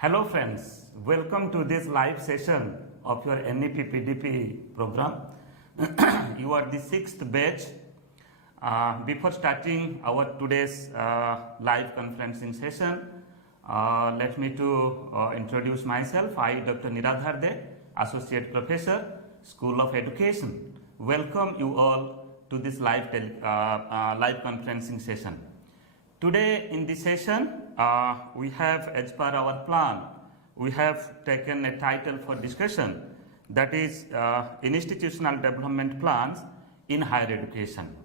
Hello friends, welcome to this live session of your NEP PDP program. You are the sixth batch. Before starting our today's live conferencing session, let me to introduce myself. I, Dr. Niradhar De, Associate Professor, School of Education. Welcome you all to this live conferencing session. Today in this session, we have, as per our plan, we have taken a title for discussion, that is Institutional Development Plans in Higher Education.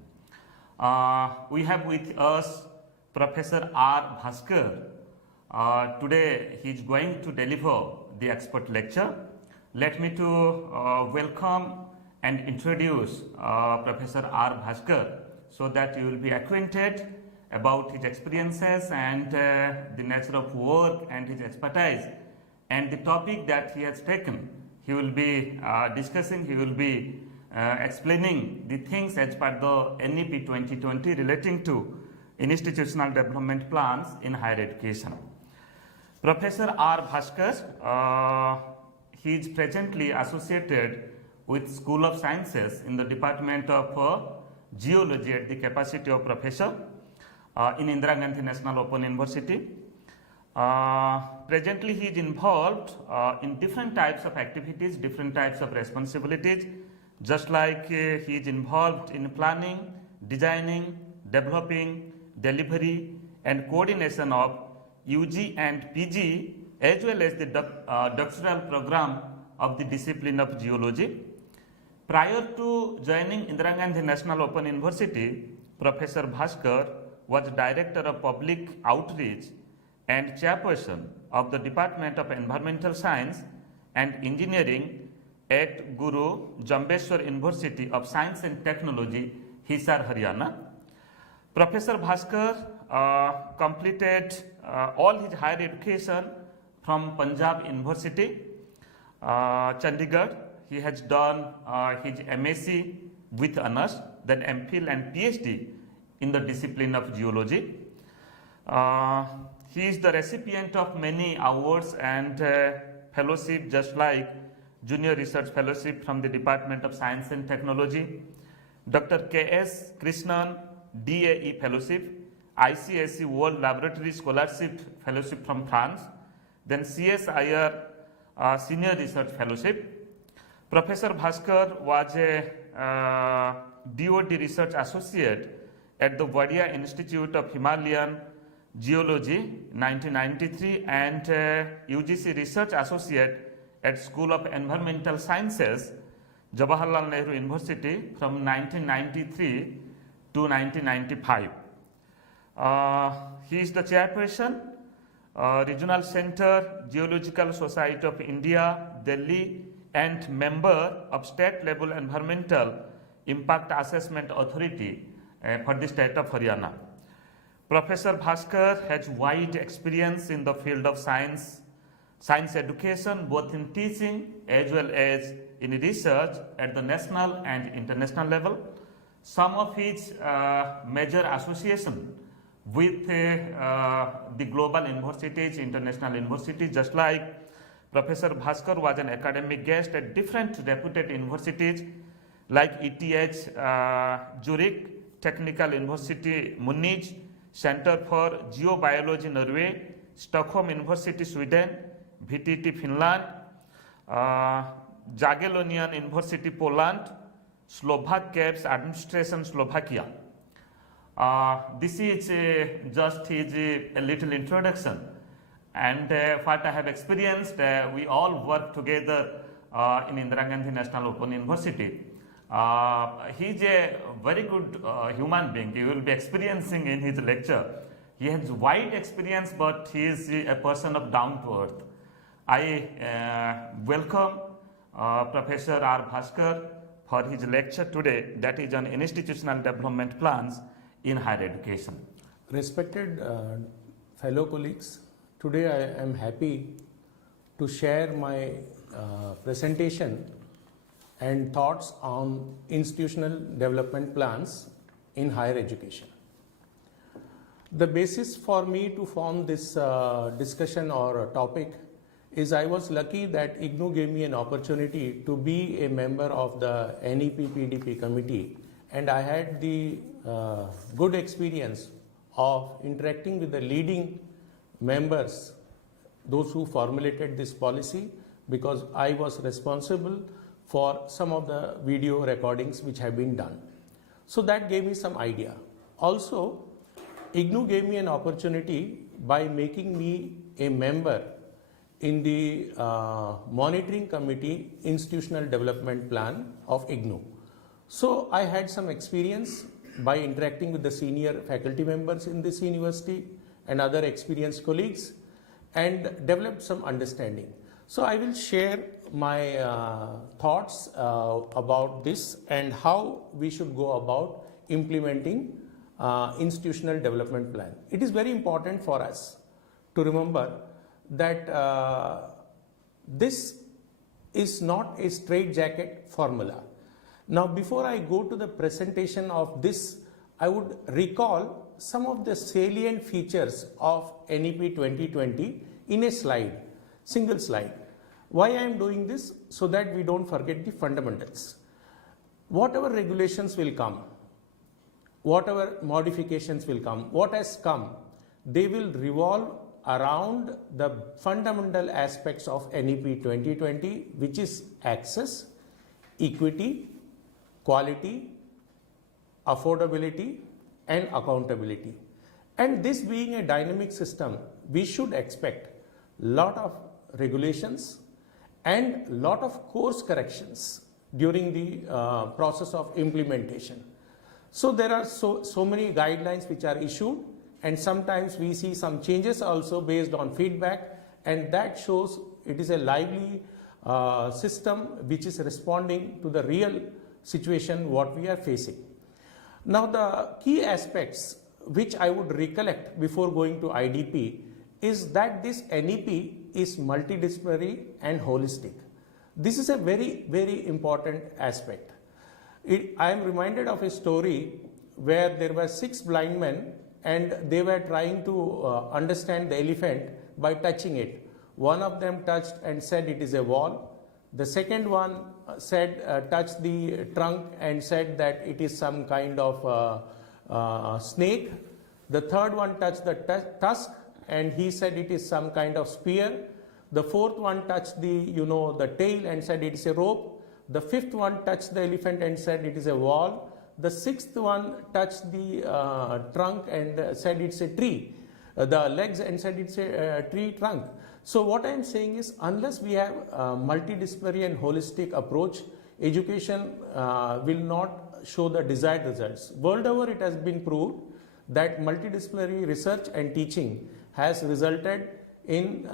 We have with us Professor R. Bhaskar. Today he is going to deliver the expert lecture. Let me to welcome and introduce Professor R. Bhaskar so that you will be acquainted about his experiences and the nature of work and his expertise and the topic that he has taken. He will be discussing, he will be explaining the things as per the NEP 2020 relating to institutional development plans in higher education. Professor R. Bhaskar, he is presently associated with School of Sciences in the Department of Geology at the capacity of Professor in Indira Gandhi National Open University. Presently he is involved in different types of activities, different types of responsibilities, just like he is involved in planning, designing, developing, delivery and coordination of UG and PG as well as the doctoral program of the discipline of geology. Prior to joining Indira Gandhi National Open University, Professor Bhaskar was Director of Public Outreach and Chairperson of the Department of Environmental Science and Engineering at Guru Jambeshwar University of Science and Technology, Hisar, Haryana. Professor Bhaskar completed all his higher education from Punjab University, Chandigarh. He has done his MSc with honors, then MPhil and PhD in the discipline of geology. He is the recipient of many awards and fellowship, just like Junior Research Fellowship from the Department of Science and Technology, Dr. K.S. Krishnan DAE Fellowship, ICSC World Laboratory Scholarship Fellowship from France, then CSIR Senior Research Fellowship. Professor Bhaskar was a DoD Research Associate at the Wadia Institute of Himalayan Geology 1993 and UGC Research Associate at School of Environmental Sciences, Jawaharlal Nehru University from 1993 to 1995. He is the chairperson, Regional Center, Geological Society of India, Delhi, and member of State Level Environmental Impact Assessment Authority for the state of Haryana. Professor Bhaskar has wide experience in the field of science education, both in teaching as well as in research at the national and international level. Some of his major association with the global universities, international universities, just like Professor Bhaskar was an academic guest at different reputed universities like ETH Zurich, Technical University Munich, Center for Geobiology Norway, Stockholm University Sweden, VTT Finland, Jagiellonian University Poland, Slovak Caves Administration Slovakia. This is just a little introduction, and what I have experienced, we all work together in Indira Gandhi National Open University. He is a very good human being. You will be experiencing in his lecture. He has wide experience, but he is a person of down to earth. I welcome Professor R. Bhaskar for his lecture today, that is on institutional development plans in higher education. Respected fellow colleagues, today I am happy to share my presentation and thoughts on institutional development plans in higher education. The basis for me to form this discussion or topic is I was lucky that IGNOU gave me an opportunity to be a member of the NEP PDP committee, and I had the good experience of interacting with the leading members, those who formulated this policy, because I was responsible for some of the video recordings which have been done. So that gave me some idea. Also, IGNOU gave me an opportunity by making me a member in the monitoring committee institutional development plan of IGNOU. So I had some experience by interacting with the senior faculty members in this university and other experienced colleagues, and developed some understanding. So I will share my thoughts about this and how we should go about implementing institutional development plan. It is very important for us to remember that this is not a straitjacket formula. Now, before I go to the presentation of this, I would recall some of the salient features of NEP 2020 in a slide, single slide. Why I am doing this? So that we don't forget the fundamentals. Whatever regulations will come, whatever modifications will come, what has come, they will revolve around the fundamental aspects of NEP 2020, which is access, equity, quality, affordability, and accountability. And this being a dynamic system, we should expect lot of regulations and lot of course corrections during the process of implementation. So there are so many guidelines which are issued, and sometimes we see some changes also based on feedback, and that shows it is a lively system which is responding to the real situation what we are facing. Now, the key aspects which I would recollect before going to IDP is that this NEP is multidisciplinary and holistic. This is a very, very important aspect. I am reminded of a story where there were 6 blind men and they were trying to understand the elephant by touching it. One of them touched and said it is a wall. The second one said, touched the trunk and said that it is some kind of snake. The third one touched the tusk and he said it is some kind of spear. The fourth one touched the tail and said it is a rope. The fifth one touched the elephant and said it is a wall. The sixth one touched the trunk and said it's a tree. The legs and said it's a tree trunk. So what I am saying is, unless we have a multidisciplinary and holistic approach, education will not show the desired results. World over, it has been proved that multidisciplinary research and teaching has resulted in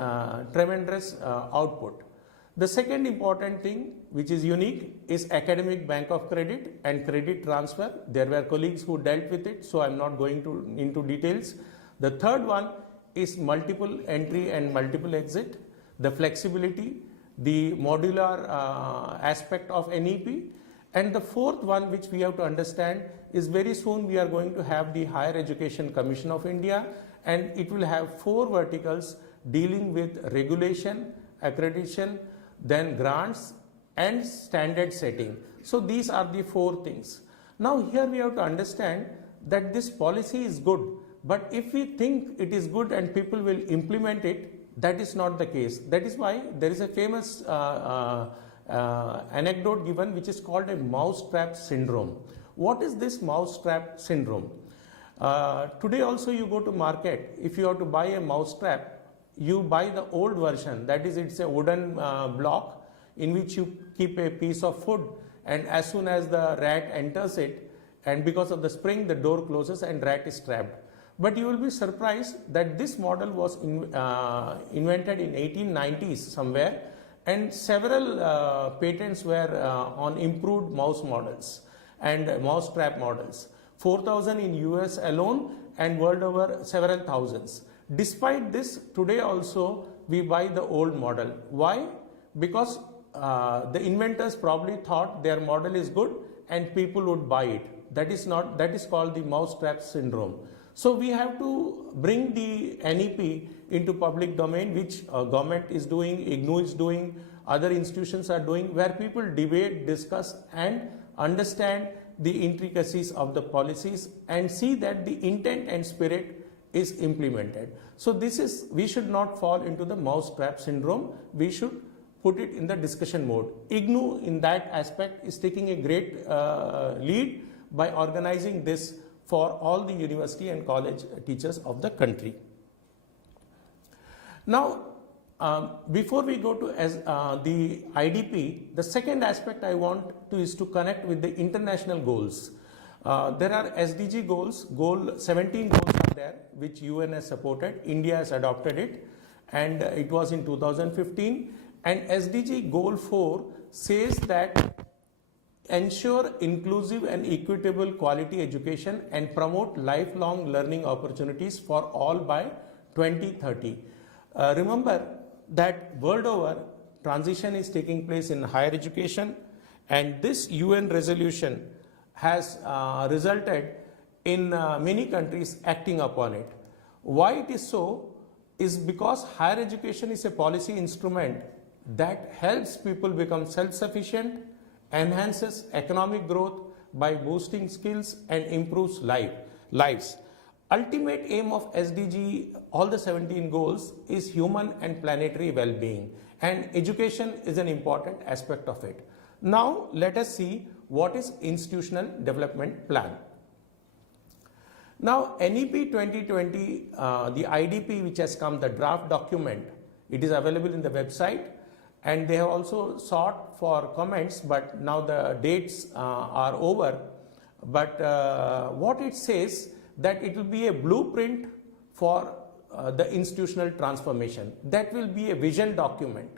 tremendous output. The second important thing which is unique is academic bank of credit and credit transfer. There were colleagues who dealt with it, so I am not going into details. The third one is multiple entry and multiple exit, the flexibility, the modular aspect of NEP, and the fourth one which we have to understand is very soon we are going to have the Higher Education Commission of India, and it will have 4 verticals dealing with regulation, accreditation, then grants and standard setting. So these are the 4 things. Now here we have to understand that this policy is good, but if we think it is good and people will implement it, that is not the case. That is why there is a famous anecdote given which is called a mousetrap syndrome. What is this mousetrap syndrome? Today also you go to market, if you have to buy a mousetrap, you buy the old version, that is it's a wooden block in which you keep a piece of food, and as soon as the rat enters it, and because of the spring the door closes and rat is trapped. But you will be surprised that this model was invented in 1890s somewhere, and several patents were on improved mouse models and mouse trap models. 4,000 in US alone and world over several thousands. Despite this, today also we buy the old model. Why? Because the inventors probably thought their model is good and people would buy it. that is called the mousetrap syndrome. So we have to bring the NEP into public domain, which government is doing, IGNOU is doing, other institutions are doing, where people debate, discuss and understand the intricacies of the policies and see that the intent and spirit is implemented. So we should not fall into the mousetrap syndrome. We should put it in the discussion mode. IGNOU in that aspect is taking a great lead by organizing this for all the university and college teachers of the country. Now, before we go to the IDP, the second aspect I want to is to connect with the international goals. There are SDG goals, 17 goals are there, which UN has supported, India has adopted it, and it was in 2015. And SDG goal 4 says that ensure inclusive and equitable quality education and promote lifelong learning opportunities for all by 2030. Remember that world over, transition is taking place in higher education, and this UN resolution has resulted in many countries acting upon it. Why it is so is because higher education is a policy instrument that helps people become self-sufficient, enhances economic growth by boosting skills and improves lives. Ultimate aim of SDG, all the 17 goals, is human and planetary well-being, and education is an important aspect of it. Now let us see what is institutional development plan. Now NEP 2020, the IDP which has come, the draft document, it is available in the website, and they have also sought for comments, but now the dates are over. But what it says, that it will be a blueprint for the institutional transformation. That will be a vision document,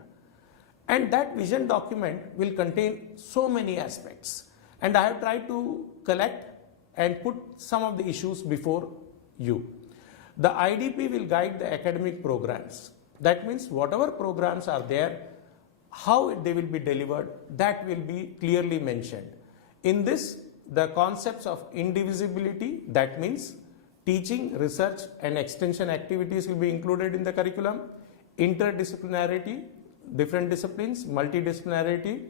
and that vision document will contain so many aspects, and I have tried to collect and put some of the issues before you. The IDP will guide the academic programs. That means whatever programs are there, how they will be delivered, that will be clearly mentioned. In this, the concepts of indivisibility, that means teaching, research and extension activities will be included in the curriculum. Interdisciplinarity, different disciplines, multidisciplinarity,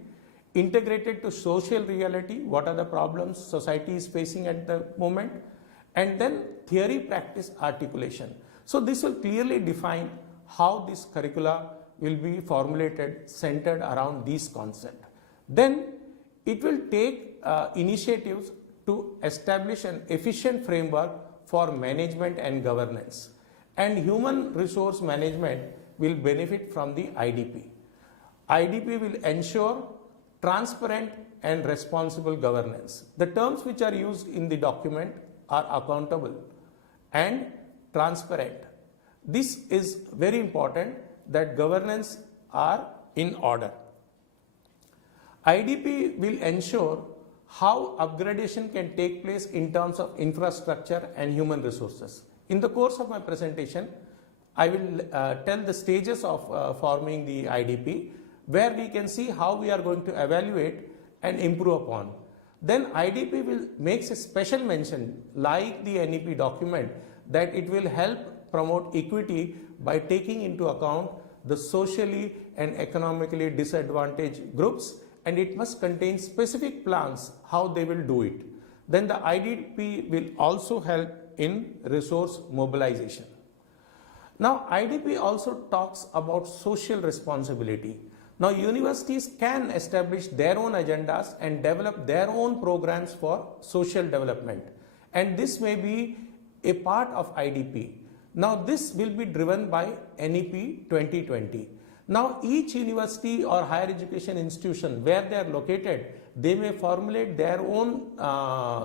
integrated to social reality, what are the problems society is facing at the moment, and then theory practice articulation. So this will clearly define how this curricula will be formulated centered around these concepts. Then it will take initiatives to establish an efficient framework for management and governance, and human resource management will benefit from the IDP. IDP will ensure transparent and responsible governance. The terms which are used in the document are accountable and transparent. This is very important, that governance are in order. IDP will ensure how upgradation can take place in terms of infrastructure and human resources. In the course of my presentation, I will tell the stages of forming the IDP, where we can see how we are going to evaluate and improve upon. Then IDP will make a special mention, like the NEP document, that it will help promote equity by taking into account the socially and economically disadvantaged groups, and it must contain specific plans how they will do it. Then the IDP will also help in resource mobilization. Now IDP also talks about social responsibility. Now universities can establish their own agendas and develop their own programs for social development, and this may be a part of IDP. Now this will be driven by NEP 2020. Now each university or higher education institution where they are located, they may formulate their own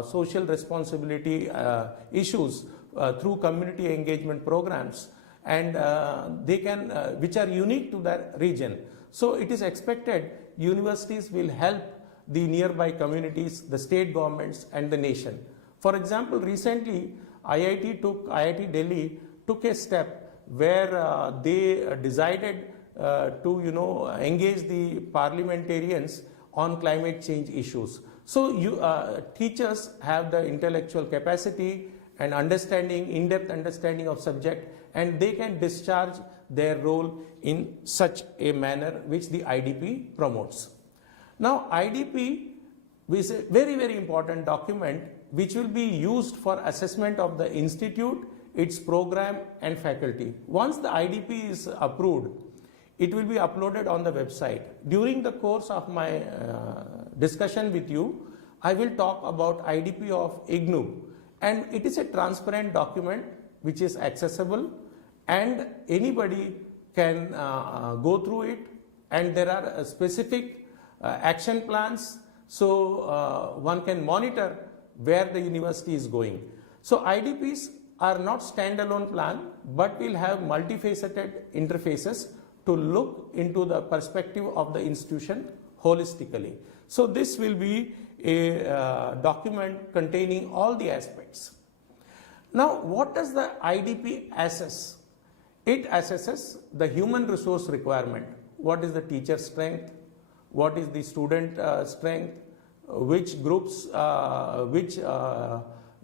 social responsibility issues through community engagement programs, and they can which are unique to their region. So it is expected universities will help the nearby communities, the state governments and the nation. For example, recently IIT Delhi took a step where they decided to engage the parliamentarians on climate change issues. So teachers have the intellectual capacity and understanding, in-depth understanding of subject, and they can discharge their role in such a manner which the IDP promotes. Now, IDP is a very, very important document which will be used for assessment of the institute, its program and faculty. Once the IDP is approved, it will be uploaded on the website. During the course of my discussion with you, I will talk about IDP of IGNOU, and it is a transparent document which is accessible and anybody can go through it, and there are specific action plans, so one can monitor where the university is going. So IDPs are not standalone plan, but will have multifaceted interfaces to look into the perspective of the institution holistically. So this will be a document containing all the aspects. Now, what does the IDP assess? It assesses the human resource requirement. What is the teacher strength? What is the student strength? Which groups, which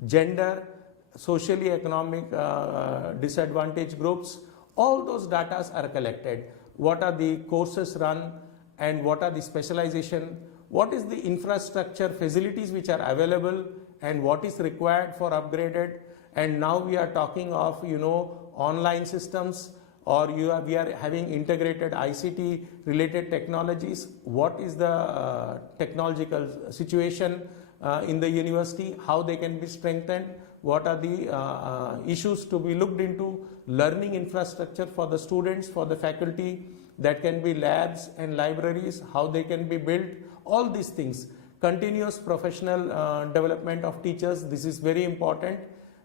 gender, socially economic disadvantaged groups, all those data are collected. What are the courses run and what are the specialization? What is the infrastructure facilities which are available and what is required for upgraded? And now we are talking of, online systems, or we are having integrated ICT related technologies. What is the technological situation in the university? How they can be strengthened? What are the issues to be looked into? Learning infrastructure for the students, for the faculty, that can be labs and libraries, how they can be built, all these things. Continuous professional development of teachers, this is very important.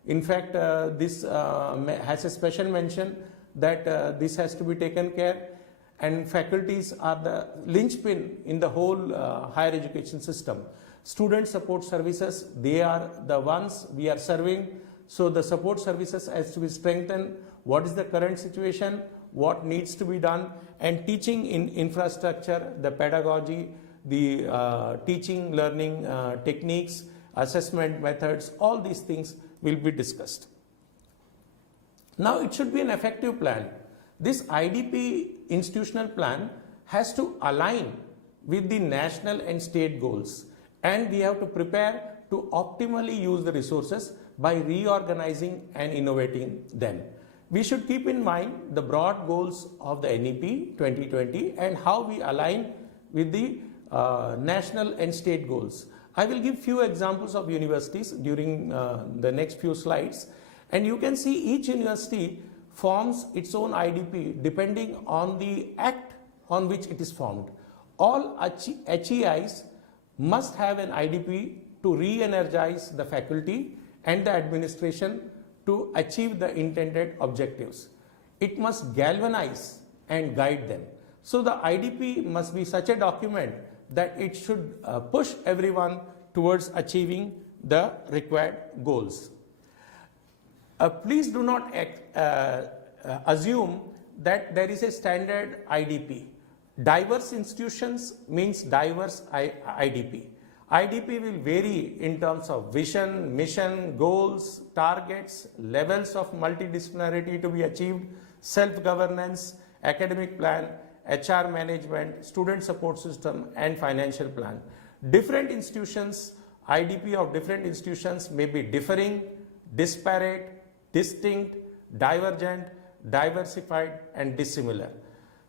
In fact, this has a special mention that this has to be taken care, and faculties are the linchpin in the whole higher education system. Student support services, they are the ones we are serving, so the support services has to be strengthened. What is the current situation, what needs to be done, and teaching in infrastructure, the pedagogy, the teaching learning techniques, assessment methods, all these things will be discussed. Now, it should be an effective plan. This IDP institutional plan has to align with the national and state goals, and we have to prepare to optimally use the resources by reorganizing and innovating them. We should keep in mind the broad goals of the NEP 2020 and how we align with the national and state goals. I will give few examples of universities during the next few slides, and you can see each university forms its own IDP depending on the act on which it is formed. All HEIs must have an IDP to re-energize the faculty and the administration to achieve the intended objectives. It must galvanize and guide them. So the IDP must be such a document that it should push everyone towards achieving the required goals. Please do not assume that there is a standard IDP. Diverse institutions means diverse IDP. IDP will vary in terms of vision, mission, goals, targets, levels of multidisciplinarity to be achieved, self-governance, academic plan, HR management, student support system, and financial plan. Different institutions, IDP of different institutions may be differing, disparate, distinct, divergent, diversified, and dissimilar.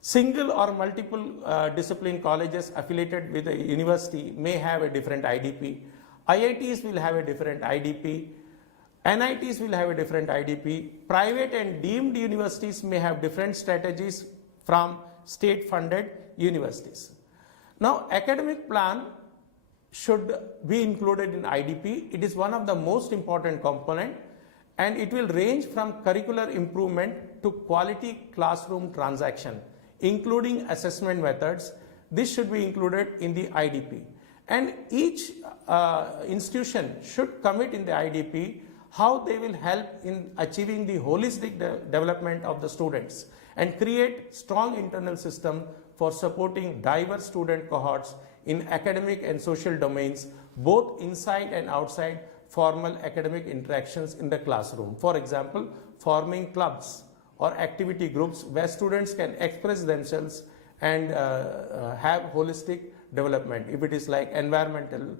Single or multiple discipline colleges affiliated with a university may have a different IDP. IITs will have a different IDP. NITs will have a different IDP. Private and deemed universities may have different strategies from state-funded universities. Now, academic plan should be included in IDP. It is one of the most important component, and it will range from curricular improvement to quality classroom transaction, including assessment methods. This should be included in the IDP. And each institution should commit in the IDP how they will help in achieving the holistic development of the students and create strong internal system for supporting diverse student cohorts in academic and social domains, both inside and outside formal academic interactions in the classroom. For example, forming clubs or activity groups where students can express themselves and have holistic development. If it is like environmental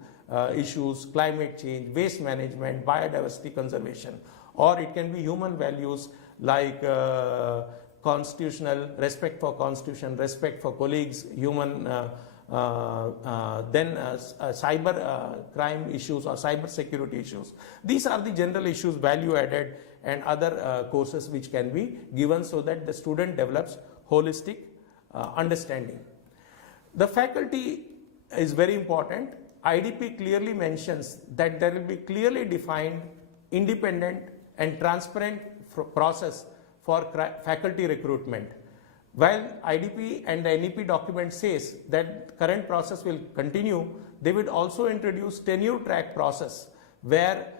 issues, climate change, waste management, biodiversity conservation, or it can be human values like constitutional, respect for constitution, respect for colleagues, human cyber crime issues or cyber security issues. These are the general issues, value added and other courses which can be given so that the student develops holistic understanding. The faculty is very important. IDP clearly mentions that there will be clearly defined, independent and transparent process for faculty recruitment. While IDP and the NEP document says that current process will continue, they would also introduce tenure track process where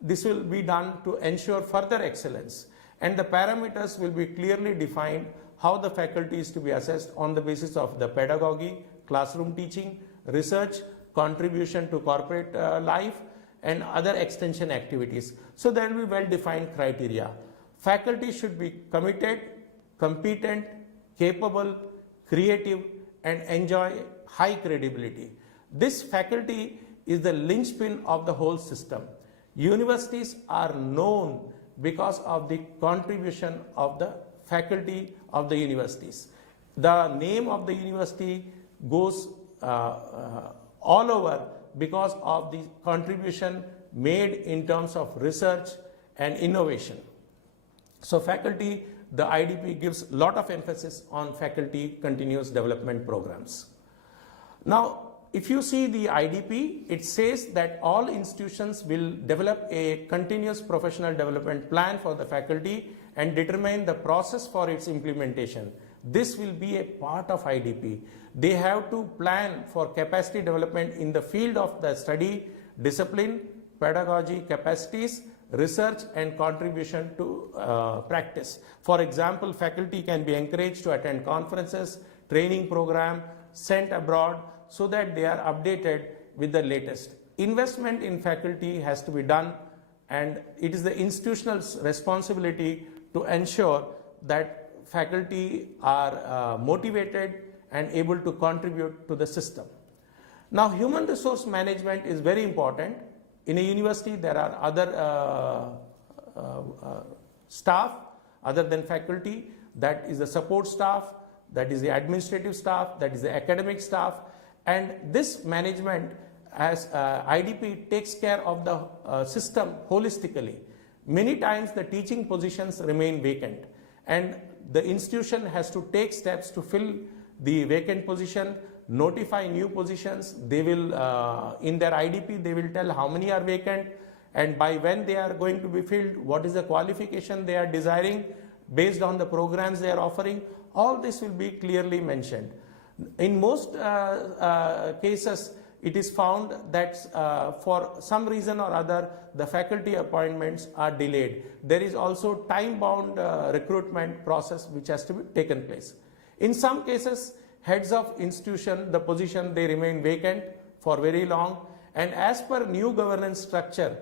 this will be done to ensure further excellence, and the parameters will be clearly defined how the faculty is to be assessed on the basis of the pedagogy, classroom teaching, research, contribution to corporate life and other extension activities. So there will be well-defined criteria. Faculty should be committed, competent, capable, creative and enjoy high credibility. This faculty is the linchpin of the whole system. Universities are known because of the contribution of the faculty of the universities. The name of the university goes all over because of the contribution made in terms of research and innovation. So faculty, the IDP gives a lot of emphasis on faculty continuous development programs. Now, if you see the IDP, it says that all institutions will develop a continuous professional development plan for the faculty and determine the process for its implementation. This will be a part of IDP. They have to plan for capacity development in the field of the study, discipline, pedagogy, capacities, research and contribution to practice. For example, faculty can be encouraged to attend conferences, training program, sent abroad so that they are updated with the latest. Investment in faculty has to be done, and it is the institutional's responsibility to ensure that faculty are motivated and able to contribute to the system. Now, human resource management is very important. In a university, there are other staff other than faculty. That is the support staff, that is the administrative staff, that is the academic staff, and this management as IDP takes care of the system holistically. Many times the teaching positions remain vacant and the institution has to take steps to fill the vacant position, notify new positions. They will, in their IDP, they will tell how many are vacant and by when they are going to be filled, what is the qualification they are desiring based on the programs they are offering. All this will be clearly mentioned. In most cases, it is found that for some reason or other, the faculty appointments are delayed. There is also time-bound recruitment process which has to be taken place. In some cases, heads of institution, the position, they remain vacant for very long, and as per new governance structure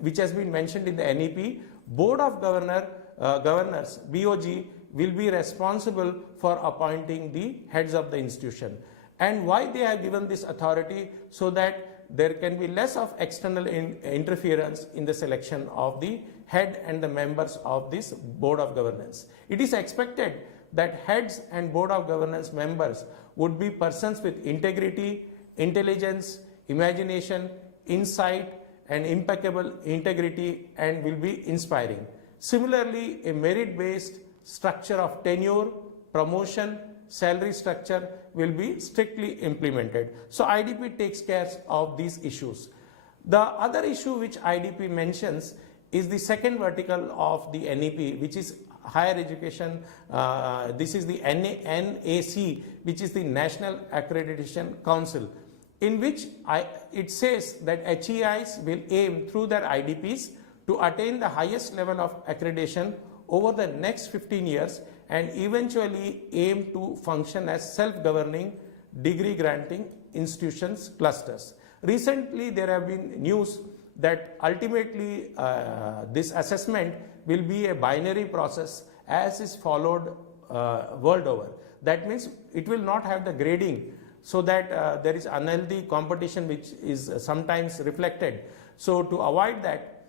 which has been mentioned in the NEP, Board of Governors, BOG, will be responsible for appointing the heads of the institution. And why they have given this authority? So that there can be less of external interference in the selection of the head and the members of this Board of Governance. It is expected that heads and Board of Governance members would be persons with integrity, intelligence, imagination, insight and impeccable integrity, and will be inspiring. Similarly, a merit-based structure of tenure, promotion, salary structure will be strictly implemented. So IDP takes care of these issues. The other issue which IDP mentions is the second vertical of the NEP, which is higher education. This is the NAC, which is the National Accreditation Council, in which it says that HEIs will aim through their IDPs to attain the highest level of accreditation over the next 15 years and eventually aim to function as self-governing, degree granting institutions clusters. Recently, there have been news that ultimately this assessment will be a binary process as is followed world over. That means it will not have the grading, so that there is unhealthy competition which is sometimes reflected. So to avoid that,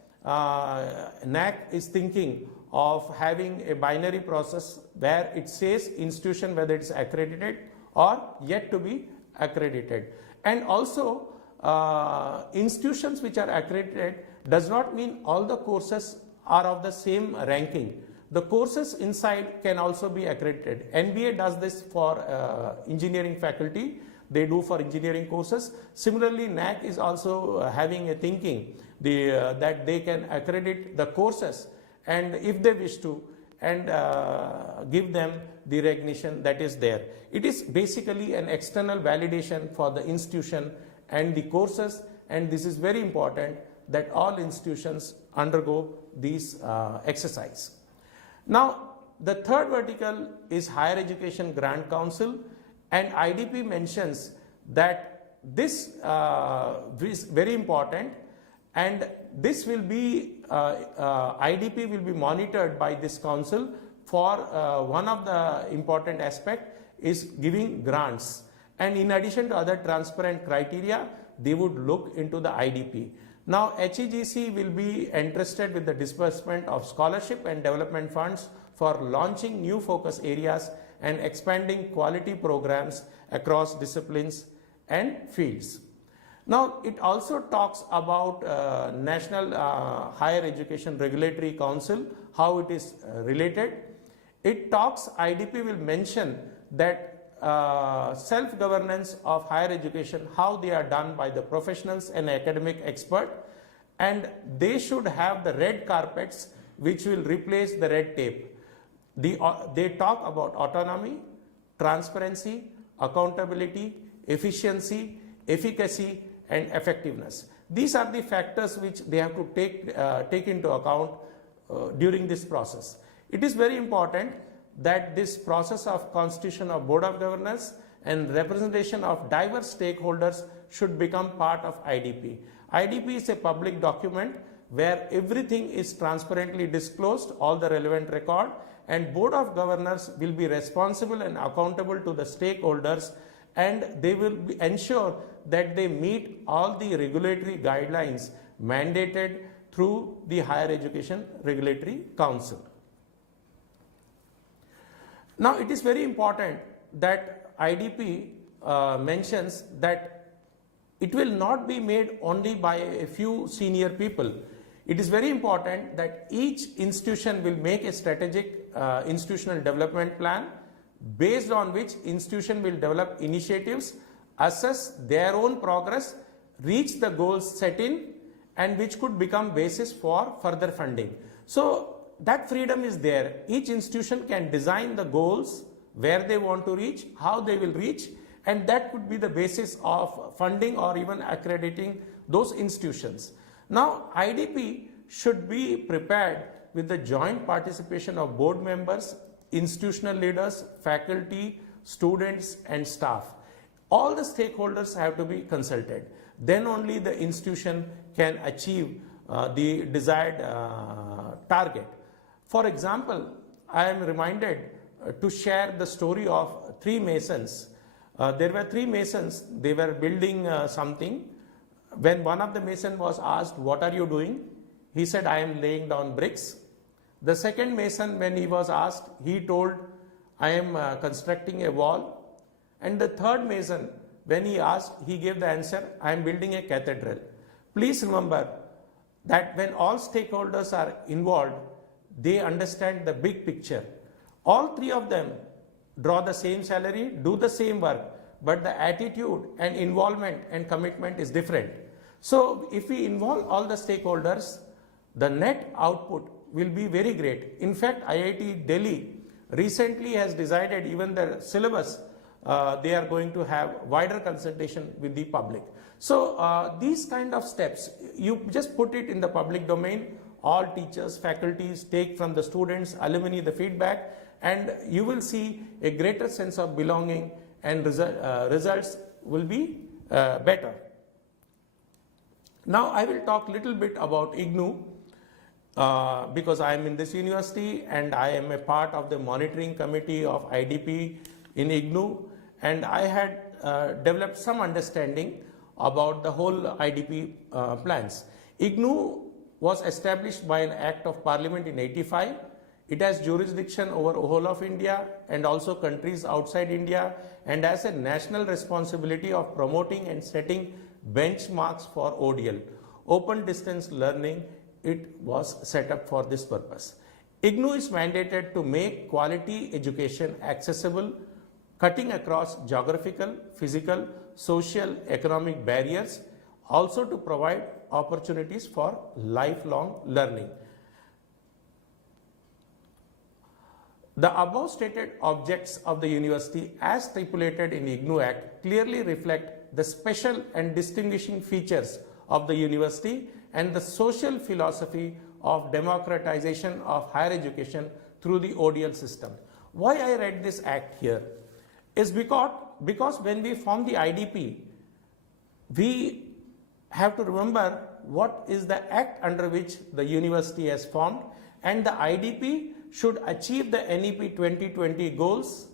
NAC is thinking of having a binary process where it says institution whether it's accredited or yet to be accredited. And also institutions which are accredited does not mean all the courses are of the same ranking. The courses inside can also be accredited. NBA does this for engineering faculty, they do for engineering courses. Similarly, NAC is also having a thinking that they can accredit the courses, and if they wish to, and give them the recognition that is there. It is basically an external validation for the institution and the courses, and this is very important that all institutions undergo these exercise. Now, the third vertical is Higher Education Grant Council, and IDP mentions that this is very important, and this will be IDP will be monitored by this council for one of the important aspect is giving grants, and in addition to other transparent criteria, they would look into the IDP. Now, HEGC will be entrusted with the disbursement of scholarship and development funds for launching new focus areas and expanding quality programs across disciplines and fields. Now, it also talks about National Higher Education Regulatory Council, how it is related. It talks, IDP will mention that self-governance of higher education, how they are done by the professionals and academic expert, and they should have the red carpets which will replace the red tape. They talk about autonomy, transparency, accountability, efficiency, efficacy, and effectiveness. These are the factors which they have to take into account during this process. It is very important that this process of constitution of Board of Governors and representation of diverse stakeholders should become part of IDP. IDP is a public document where everything is transparently disclosed, all the relevant record, and Board of Governors will be responsible and accountable to the stakeholders, and they will ensure that they meet all the regulatory guidelines mandated through the Higher Education Regulatory Council. Now, it is very important that IDP mentions that it will not be made only by a few senior people. It is very important that each institution will make a strategic institutional development plan based on which institution will develop initiatives, assess their own progress, reach the goals set in, and which could become basis for further funding. So, that freedom is there. Each institution can design the goals, where they want to reach, how they will reach, and that could be the basis of funding or even accrediting those institutions. Now, IDP should be prepared with the joint participation of board members, institutional leaders, faculty, students, and staff. All the stakeholders have to be consulted. Then only the institution can achieve the desired target. For example, I am reminded to share the story of three masons. There were three masons, they were building something. When one of the mason was asked, "What are you doing?" He said, "I am laying down bricks." The second mason, when he was asked, he told, "I am constructing a wall." And the third mason, when he asked, he gave the answer, "I am building a cathedral." Please remember that when all stakeholders are involved, they understand the big picture. All three of them draw the same salary, do the same work, but the attitude and involvement and commitment is different. So if we involve all the stakeholders, the net output will be very great. In fact, IIT Delhi recently has decided even the syllabus, they are going to have wider consultation with the public. So these kind of steps, you just put it in the public domain, all teachers, faculties take from the students, alumni the feedback, and you will see a greater sense of belonging and results will be better. Now I will talk little bit about IGNOU because I am in this university and I am a part of the monitoring committee of IDP in IGNOU, and I had developed some understanding about the whole IDP plans. IGNOU was established by an Act of Parliament in 85. It has jurisdiction over whole of India and also countries outside India, and has a national responsibility of promoting and setting benchmarks for ODL, open distance learning. It was set up for this purpose. IGNOU is mandated to make quality education accessible, cutting across geographical, physical, social, economic barriers, also to provide opportunities for lifelong learning. The above stated objects of the university as stipulated in IGNOU Act clearly reflect the special and distinguishing features of the university and the social philosophy of democratization of higher education through the ODL system. Why I read this act here is because when we form the IDP, we have to remember what is the act under which the university has formed, and the IDP should achieve the NEP 2020 goals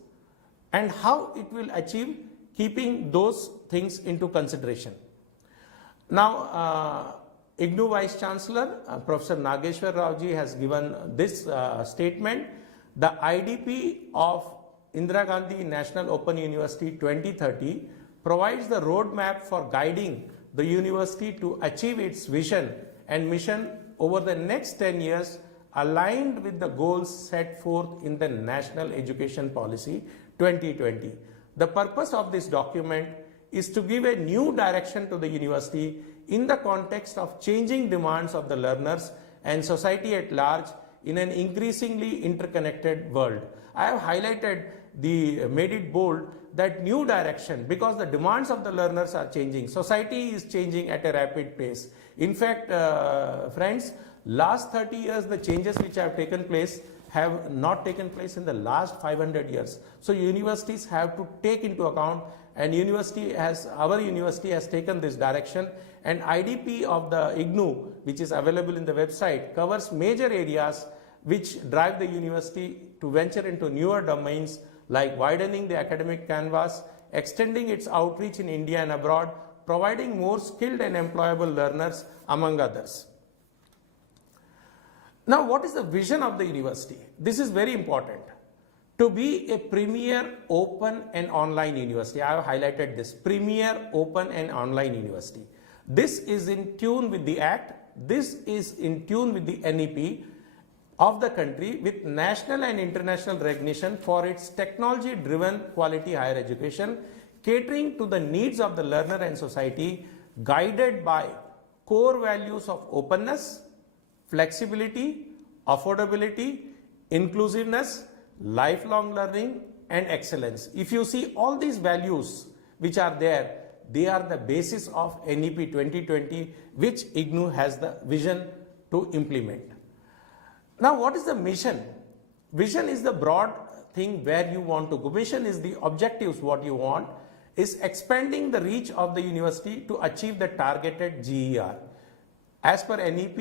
and how it will achieve, keeping those things into consideration. Now, IGNOU Vice Chancellor, Professor Nageshwar Rao ji has given this statement. The IDP of Indira Gandhi National Open University 2030 provides the roadmap for guiding the university to achieve its vision and mission over the next 10 years, aligned with the goals set forth in the National Education Policy 2020. The purpose of this document is to give a new direction to the university in the context of changing demands of the learners and society at large in an increasingly interconnected world. I have made it bold, that new direction, because the demands of the learners are changing. Society is changing at a rapid pace. In fact, friends, last 30 years, the changes which have taken place have not taken place in the last 500 years. So universities have to take into account, and our university has taken this direction, and IDP of the IGNOU, which is available in the website, covers major areas which drive the university to venture into newer domains like widening the academic canvas, extending its outreach in India and abroad, providing more skilled and employable learners, among others. Now, what is the vision of the university? This is very important. To be a premier open and online university. I have highlighted this, premier open and online university. This is in tune with the Act. This is in tune with the NEP of the country, with national and international recognition for its technology-driven quality higher education, catering to the needs of the learner and society, guided by core values of openness, flexibility, affordability, inclusiveness, lifelong learning, and excellence. If you see all these values which are there, they are the basis of NEP 2020, which IGNOU has the vision to implement. Now, what is the mission? Vision is the broad thing where you want to go. Mission is the objectives, what you want, is expanding the reach of the university to achieve the targeted GER. As per NEP,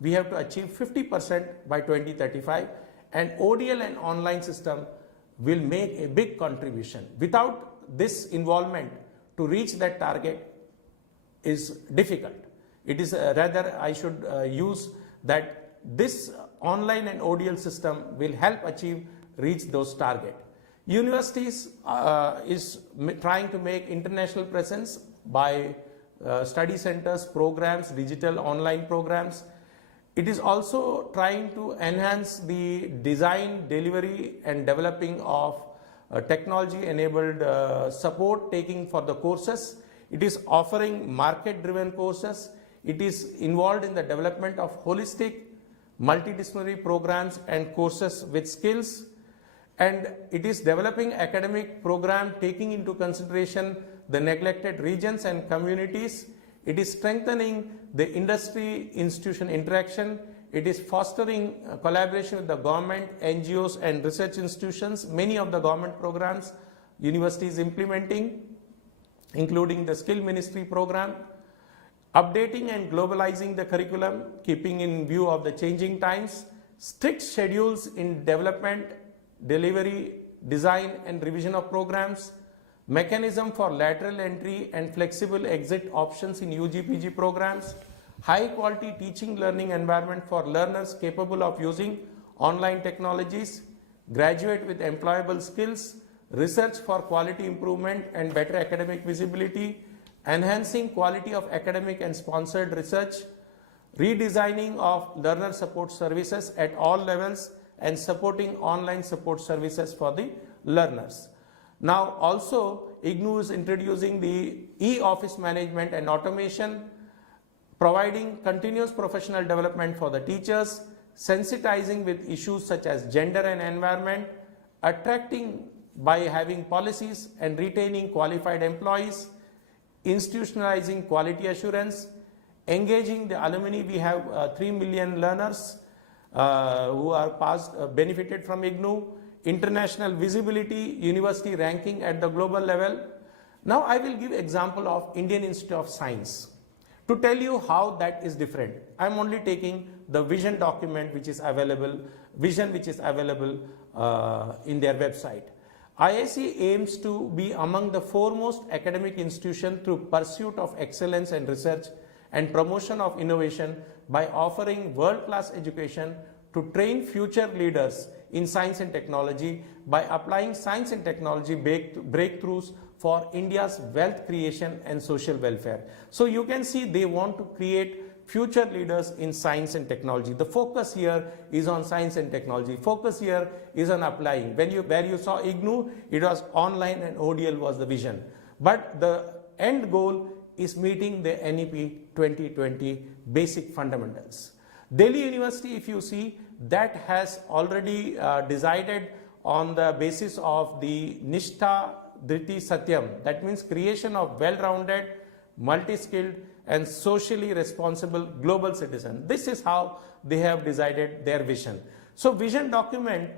we have to achieve 50% by 2035, and ODL and online system will make a big contribution. Without this involvement, to reach that target is difficult. It is rather, I should use that this online and ODL system will help reach those targets. Universities is trying to make international presence by study centers, programs, digital online programs. It is also trying to enhance the design, delivery, and developing of technology-enabled support taking for the courses. It is offering market-driven courses. It is involved in the development of holistic, multidisciplinary programs and courses with skills. And it is developing academic program taking into consideration the neglected regions and communities. It is strengthening the industry-institution interaction. It is fostering collaboration with the government, NGOs, and research institutions. Many of the government programs university is implementing, including the skill ministry program, updating and globalizing the curriculum, keeping in view of the changing times, strict schedules in development, delivery, design and revision of programs, mechanism for lateral entry and flexible exit options in UG/PG programs, high quality teaching learning environment for learners capable of using online technologies, graduate with employable skills, research for quality improvement and better academic visibility, enhancing quality of academic and sponsored research, redesigning of learner support services at all levels and supporting online support services for the learners. Now also IGNOU is introducing the e-office management and automation, providing continuous professional development for the teachers, sensitizing with issues such as gender and environment, attracting by having policies and retaining qualified employees, institutionalizing quality assurance, engaging the alumni. We have 3 million learners who are benefited from IGNOU, international visibility, university ranking at the global level. Now I will give example of Indian Institute of Science to tell you how that is different. I am only taking the vision document which is available, in their website. IIC aims to be among the foremost academic institution through pursuit of excellence and research and promotion of innovation by offering world-class education to train future leaders in science and technology by applying science and technology breakthroughs for India's wealth creation and social welfare. So you can see they want to create future leaders in science and technology. The focus here is on science and technology. Focus here is on applying. Where you saw IGNOU, it was online and ODL was the vision. But the end goal is meeting the NEP 2020 basic fundamentals. Delhi University, if you see, that has already decided on the basis of the Nishtha Dhriti Satyam. That means creation of well-rounded, multi-skilled and socially responsible global citizen. This is how they have decided their vision. So vision document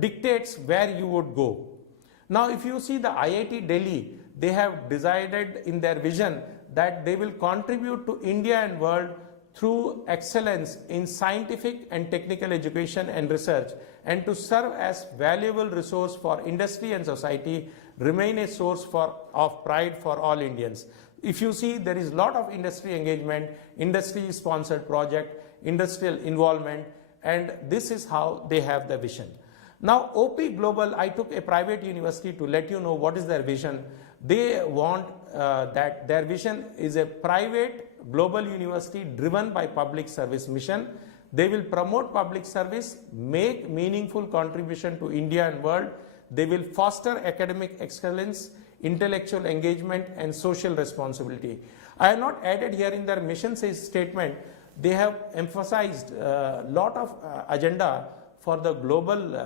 dictates where you would go. Now if you see the IIT Delhi, they have decided in their vision that they will contribute to India and world through excellence in scientific and technical education and research, and to serve as valuable resource for industry and society, remain a source of pride for all Indians. If you see, there is a lot of industry engagement, industry sponsored project, industrial involvement, and this is how they have the vision. Now OP Global, I took a private university to let you know what is their vision. They want that their vision is a private global university driven by public service mission. They will promote public service, make meaningful contribution to India and world. They will foster academic excellence, intellectual engagement and social responsibility. I have not added here in their mission statement, they have emphasized a lot of agenda for the global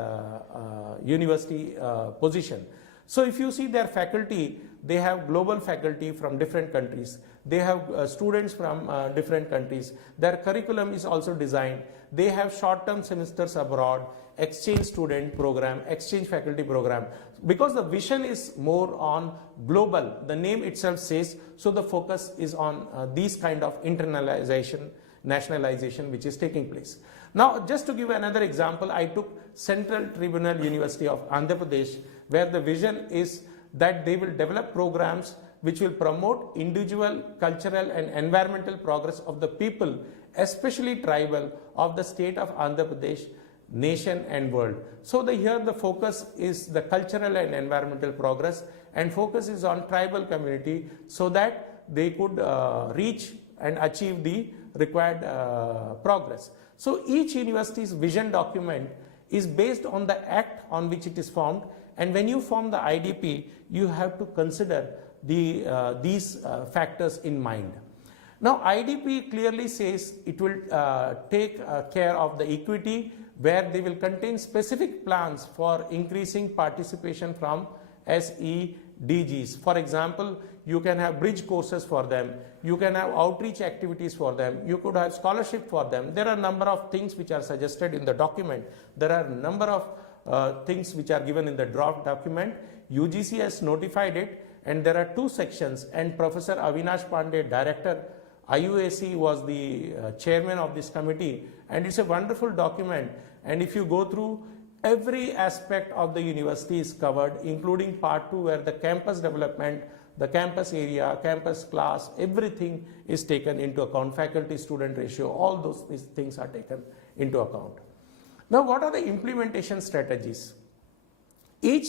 university position. So if you see their faculty, they have global faculty from different countries. They have students from different countries. Their curriculum is also designed. They have short-term semesters abroad, exchange student program, exchange faculty program. Because the vision is more on global, the name itself says, so the focus is on these kind of internalization, nationalization which is taking place. Now just to give another example, I took Central Tribunal University of Andhra Pradesh, where the vision is that they will develop programs which will promote individual, cultural and environmental progress of the people, especially tribal, of the state of Andhra Pradesh, nation and world. So here the focus is the cultural and environmental progress, and focus is on tribal community so that they could reach and achieve the required progress. So each university's vision document is based on the act on which it is formed, and when you form the IDP, you have to consider these factors in mind. Now IDP clearly says it will take care of the equity, where they will contain specific plans for increasing participation from SEDGs. For example, you can have bridge courses for them, you can have outreach activities for them, you could have scholarship for them. There are a number of things which are suggested in the document. There are a number of things which are given in the draft document. UGC has notified it, and there are 2 sections, and Professor Avinash Pandey, Director IUAC, was the chairman of this committee, and it's a wonderful document. And if you go through, every aspect of the university is covered, including part 2 where the campus development, the campus area, campus class, everything is taken into account, faculty student ratio, all these things are taken into account. Now what are the implementation strategies? Each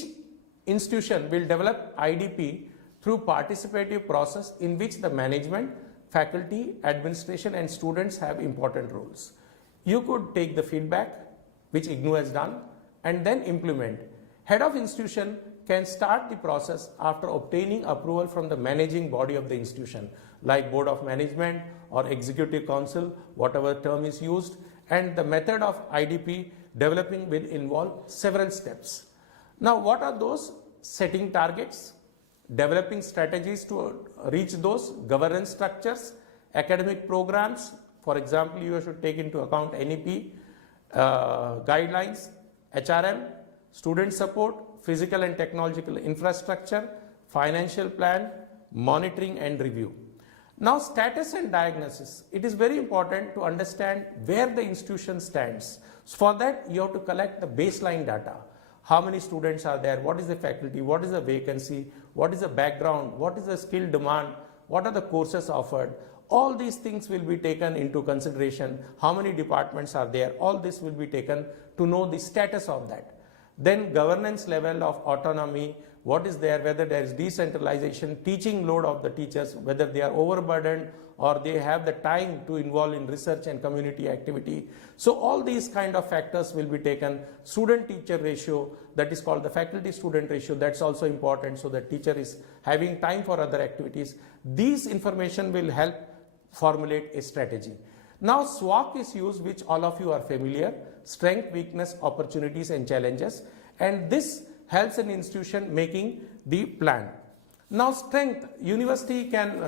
institution will develop IDP through participative process in which the management, faculty, administration and students have important roles. You could take the feedback which IGNOU has done and then implement. Head of institution can start the process after obtaining approval from the managing body of the institution, like Board of Management or Executive Council, whatever term is used, and the method of IDP developing will involve several steps. Now what are those? Setting targets, developing strategies to reach those, governance structures, academic programs, for example you should take into account NEP, guidelines, HRM, student support, physical and technological infrastructure, financial plan, monitoring and review. Now status and diagnosis. It is very important to understand where the institution stands. So for that you have to collect the baseline data. How many students are there? What is the faculty? What is the vacancy? What is the background? What is the skill demand? What are the courses offered? All these things will be taken into consideration. How many departments are there? All this will be taken to know the status of that. Then governance level of autonomy, what is there, whether there is decentralization, teaching load of the teachers, whether they are overburdened or they have the time to involve in research and community activity. So all these kind of factors will be taken. Student teacher ratio, that is called the faculty student ratio, that's also important, so the teacher is having time for other activities. These information will help formulate a strategy. Now SWOT is used, which all of you are familiar: strength, weakness, opportunities and challenges, and this helps an institution making the plan. Now strength, university can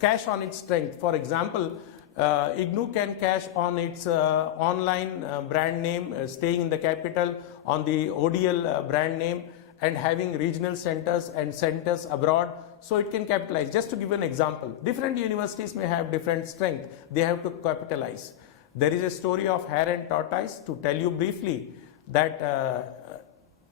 cash on its strength. For example, IGNOU can cash on its online brand name, staying in the capital, on the ODL brand name, and having regional centers and centers abroad, so it can capitalize. Just to give an example, different universities may have different strength, they have to capitalize. There is a story of hare and tortoise. To tell you briefly that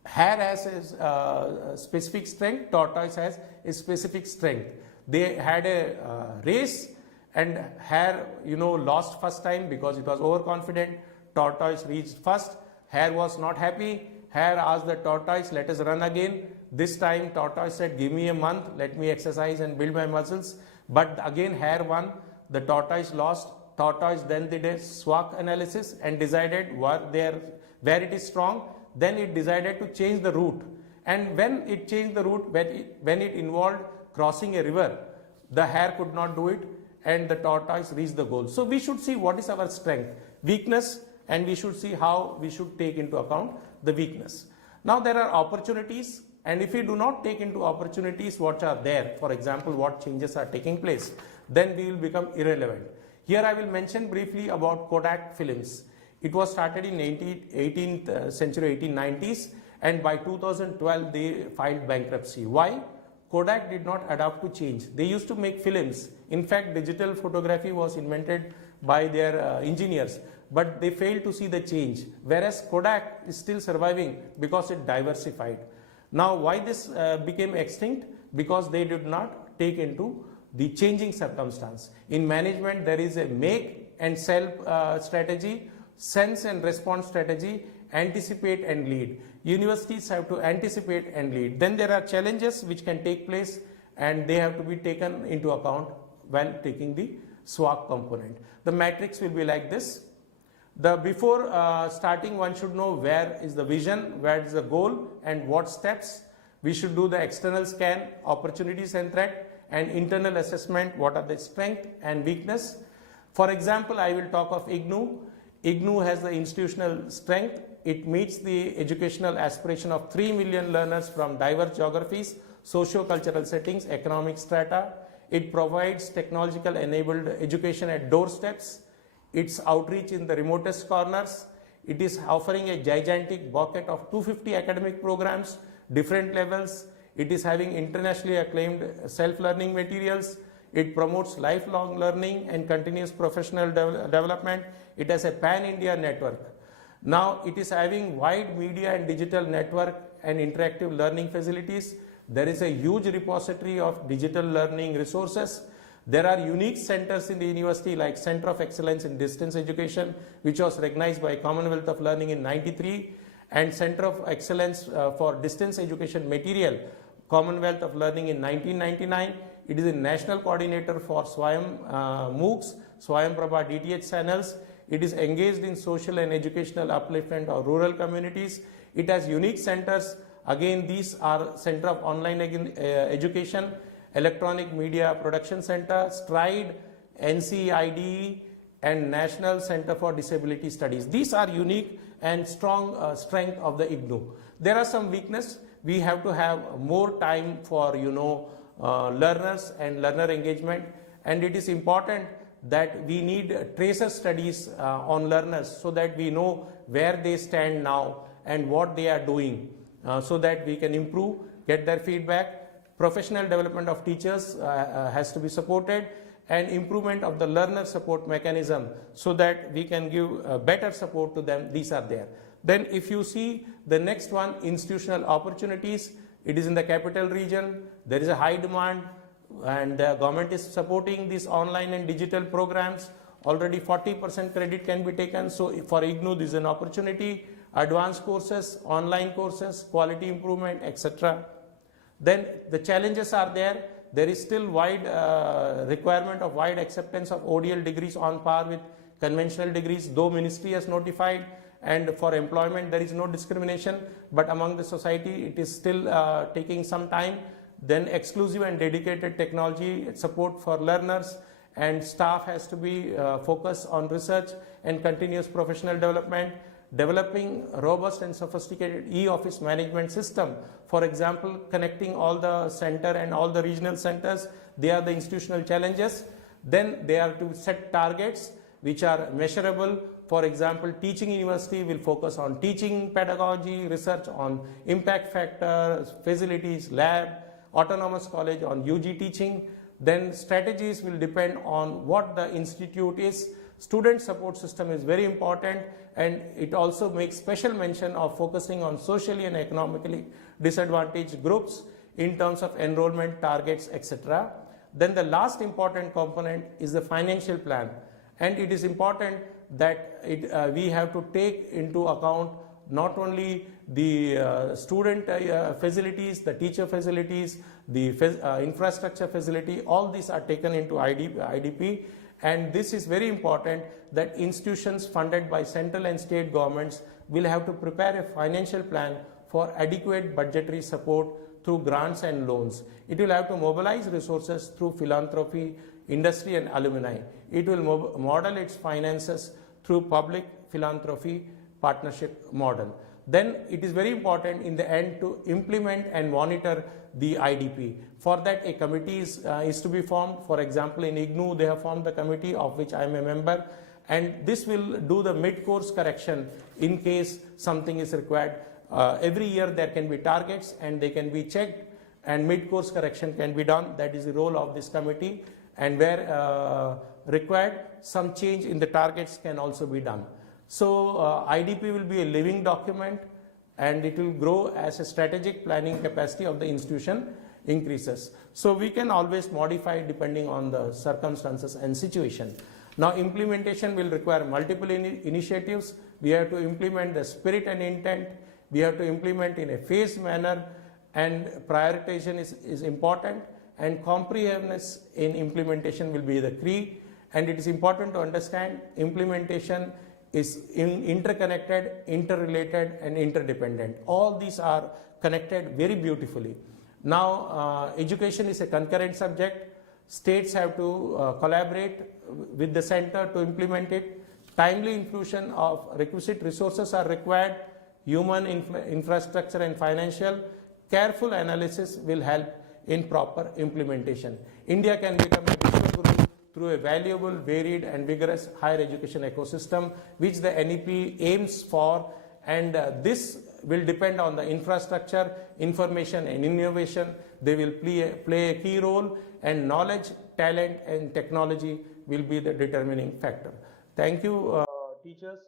hare has a specific strength, tortoise has a specific strength. They had a race, and hare lost first time because it was overconfident. Tortoise reached first. Hare was not happy. Hare asked the tortoise, let us run again. This time tortoise said, give me a month, let me exercise and build my muscles. But again hare won, the tortoise lost. Tortoise then did a SWOT analysis and decided where it is strong. Then it decided to change the route. And when it changed the route, when it involved crossing a river, the hare could not do it and the tortoise reached the goal. So we should see what is our strength, weakness, and we should see how we should take into account the weakness. Now there are opportunities, and if we do not take into opportunities what are there, for example what changes are taking place, then we will become irrelevant. Here I will mention briefly about Kodak films. It was started in 18th century, 1890s, and by 2012 they filed bankruptcy. Why? Kodak did not adapt to change. They used to make films. In fact, digital photography was invented by their engineers, but they failed to see the change. Whereas Kodak is still surviving because it diversified. Now, why this became extinct? Because they did not take into the changing circumstance. In management, there is a make and sell strategy, sense and response strategy, anticipate and lead. Universities have to anticipate and lead. Then there are challenges which can take place, and they have to be taken into account while taking the SWOT component. The matrix will be like this. Before starting, one should know where is the vision, where is the goal, and what steps. We should do the external scan, opportunities and threat, and internal assessment, what are the strength and weakness. For example, I will talk of IGNOU. IGNOU has the institutional strength. It meets the educational aspiration of 3 million learners from diverse geographies, socio-cultural settings, economic strata. It provides technological enabled education at doorsteps. Its outreach in the remotest corners. It is offering a gigantic bucket of 250 academic programs, different levels. It is having internationally acclaimed self-learning materials. It promotes lifelong learning and continuous professional development. It has a pan-India network. Now it is having wide media and digital network and interactive learning facilities. There is a huge repository of digital learning resources. There are unique centers in the university like Center of Excellence in Distance Education, which was recognized by Commonwealth of Learning in 93, and Center of Excellence for Distance Education Material, Commonwealth of Learning in 1999. It is a national coordinator for Swayam MOOCs, Swayam Prabha DTH channels. It is engaged in social and educational upliftment of rural communities. It has unique centers. Again, these are Center of Online Education, Electronic Media Production Center, STRIDE, NCIDE, and National Center for Disability Studies. These are unique and strong strength of the IGNOU. There are some weakness. We have to have more time for learners and learner engagement, and it is important that we need tracer studies on learners so that we know where they stand now and what they are doing, so that we can improve, get their feedback. Professional development of teachers has to be supported, and improvement of the learner support mechanism so that we can give better support to them. These are there. Then if you see the next one, institutional opportunities, it is in the capital region. There is a high demand and the government is supporting these online and digital programs. Already 40% credit can be taken. So for IGNOU, this is an opportunity. Advanced courses, online courses, quality improvement, etc. Then the challenges are there. There is still wide requirement of wide acceptance of ODL degrees on par with conventional degrees, though ministry has notified, and for employment there is no discrimination, but among the society it is still taking some time. Then exclusive and dedicated technology support for learners, and staff has to be focused on research and continuous professional development. Developing robust and sophisticated e-office management system, for example, connecting all the center and all the regional centers, they are the institutional challenges. Then they are to set targets which are measurable. For example, teaching university will focus on teaching pedagogy, research on impact factors, facilities, lab, autonomous college on UG teaching. Then strategies will depend on what the institute is. Student support system is very important, and it also makes special mention of focusing on socially and economically disadvantaged groups in terms of enrollment targets, etc. Then the last important component is the financial plan, and it is important that we have to take into account not only the student facilities, the teacher facilities, the infrastructure facility, all these are taken into IDP. And this is very important that institutions funded by central and state governments will have to prepare a financial plan for adequate budgetary support through grants and loans. It will have to mobilize resources through philanthropy, industry and alumni. It will model its finances through public philanthropy partnership model. Then it is very important in the end to implement and monitor the IDP. For that, a committee is to be formed. For example, in IGNOU, they have formed the committee of which I am a member, and this will do the mid-course correction in case something is required. Every year there can be targets and they can be checked, and mid-course correction can be done. That is the role of this committee, and where required, some change in the targets can also be done. So IDP will be a living document, and it will grow as a strategic planning capacity of the institution increases. So we can always modify depending on the circumstances and situation. Now implementation will require multiple initiatives. We have to implement the spirit and intent. We have to implement in a phased manner, and prioritization is important, and comprehensiveness in implementation will be the key. And it is important to understand implementation is interconnected, interrelated and interdependent. All these are connected very beautifully. Now education is a concurrent subject. States have to collaborate with the center to implement it. Timely infusion of requisite resources are required. Human, infrastructure and financial. Careful analysis will help in proper implementation. India can become a Vishwaguru through a valuable, varied and vigorous higher education ecosystem which the NEP aims for, and this will depend on the infrastructure, information and innovation. They will play a key role, and knowledge, talent and technology will be the determining factor. Thank you, teachers.